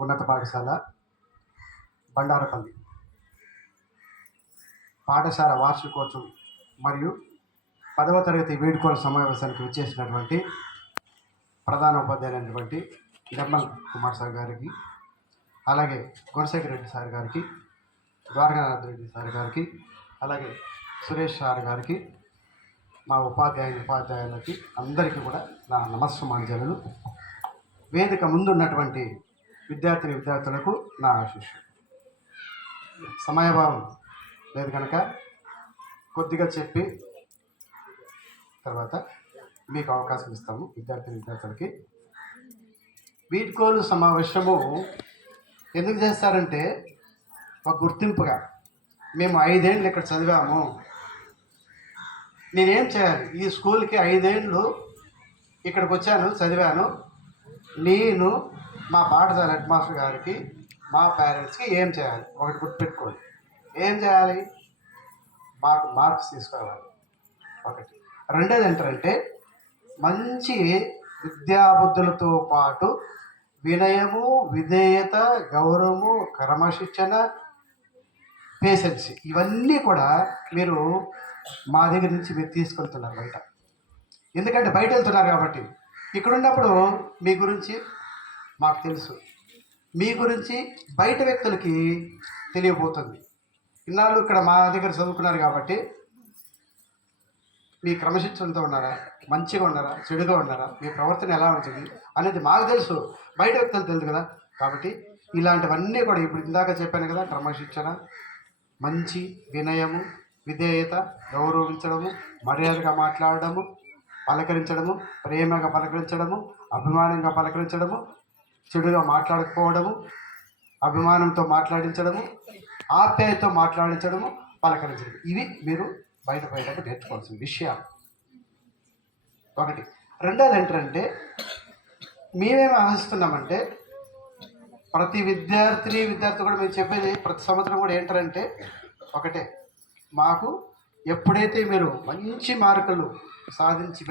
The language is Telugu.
ఉన్నత పాఠశాల బండారపల్లి. పాఠశాల వార్షికోత్సవం మరియు పదవ తరగతి వీడ్కోలు సమావేశానికి విచ్చేసినటువంటి ప్రధాన ఉపాధ్యాయులైనటువంటి నిర్మల్ కుమార్ సార్ గారికి అలాగే గుణశేఖర్ రెడ్డి సార్ గారికి ద్వారకానాథ్ రెడ్డి సార్ గారికి అలాగే సురేష్ సార్ గారికి మా ఉపాధ్యాయుని ఉపాధ్యాయులకి అందరికీ కూడా నా నమస్సమాంజలు. వేదిక ముందున్నటువంటి విద్యార్థిని విద్యార్థులకు నా ఆశీస్సు. సమయభావం లేదు కనుక కొద్దిగా చెప్పి తర్వాత మీకు అవకాశం ఇస్తాము విద్యార్థిని విద్యార్థులకి. వీడ్కోలు సమావేశము ఎందుకు చేస్తారంటే ఒక గుర్తింపుగా మేము ఐదేళ్ళు ఇక్కడ చదివాము. నేనేం చేయాలి? ఈ స్కూల్కి ఐదేళ్ళు ఇక్కడికి వచ్చాను చదివాను. నేను మా పాఠశాల హెడ్ మాస్టర్ గారికి మా పేరెంట్స్కి ఏం చేయాలి? ఒకటి గుర్తుపెట్టుకోండి. ఏం చేయాలి? మాకు మార్క్స్ తీసుకురావాలి ఒకటి. రెండోది ఏంటంటే మంచి విద్యాబుద్ధులతో పాటు వినయము విధేయత గౌరవము క్రమశిక్షణ పేషెన్సీ ఇవన్నీ కూడా మీరు మా దగ్గర నుంచి మీరు తీసుకెళ్తున్నారు బయట. ఎందుకంటే బయట వెళ్తున్నారు కాబట్టి. ఇక్కడ ఉన్నప్పుడు మీ గురించి మాకు తెలుసు. మీ గురించి బయట వ్యక్తులకి తెలియబోతుంది. ఇన్నాళ్ళు ఇక్కడ మా దగ్గర చదువుకున్నారు కాబట్టి మీ క్రమశిక్షణతో ఉన్నారా? మంచిగా ఉన్నారా? చెడుగా ఉన్నారా? మీ ప్రవర్తన ఎలా ఉంటుంది అనేది మాకు తెలుసు. బయట వ్యక్తులు తెలుసు కదా. కాబట్టి ఇలాంటివన్నీ కూడా ఇప్పుడు ఇందాక చెప్పాను కదా క్రమశిక్షణ మంచి వినయము విధేయత గౌరవించడము మర్యాదగా మాట్లాడడము పలకరించడము ప్రేమగా పలకరించడము అభిమానంగా పలకరించడము చెడుగా మాట్లాడకపోవడము అభిమానంతో మాట్లాడించడము ఆప్యాయతో మాట్లాడించడము పలకరించడం. ఇవి మీరు బయట బయటకు నేర్చుకోవాల్సిన విషయాలు. ఒకటి. రెండోది ఏంటంటే మేమేమి ఆశిస్తున్నామంటే ప్రతి విద్యార్థిని విద్యార్థి కూడా మేము చెప్పేది ప్రతి సంవత్సరం కూడా ఏంటంటే ఒకటే. మాకు ఎప్పుడైతే మీరు మంచి మార్కులు సాధించి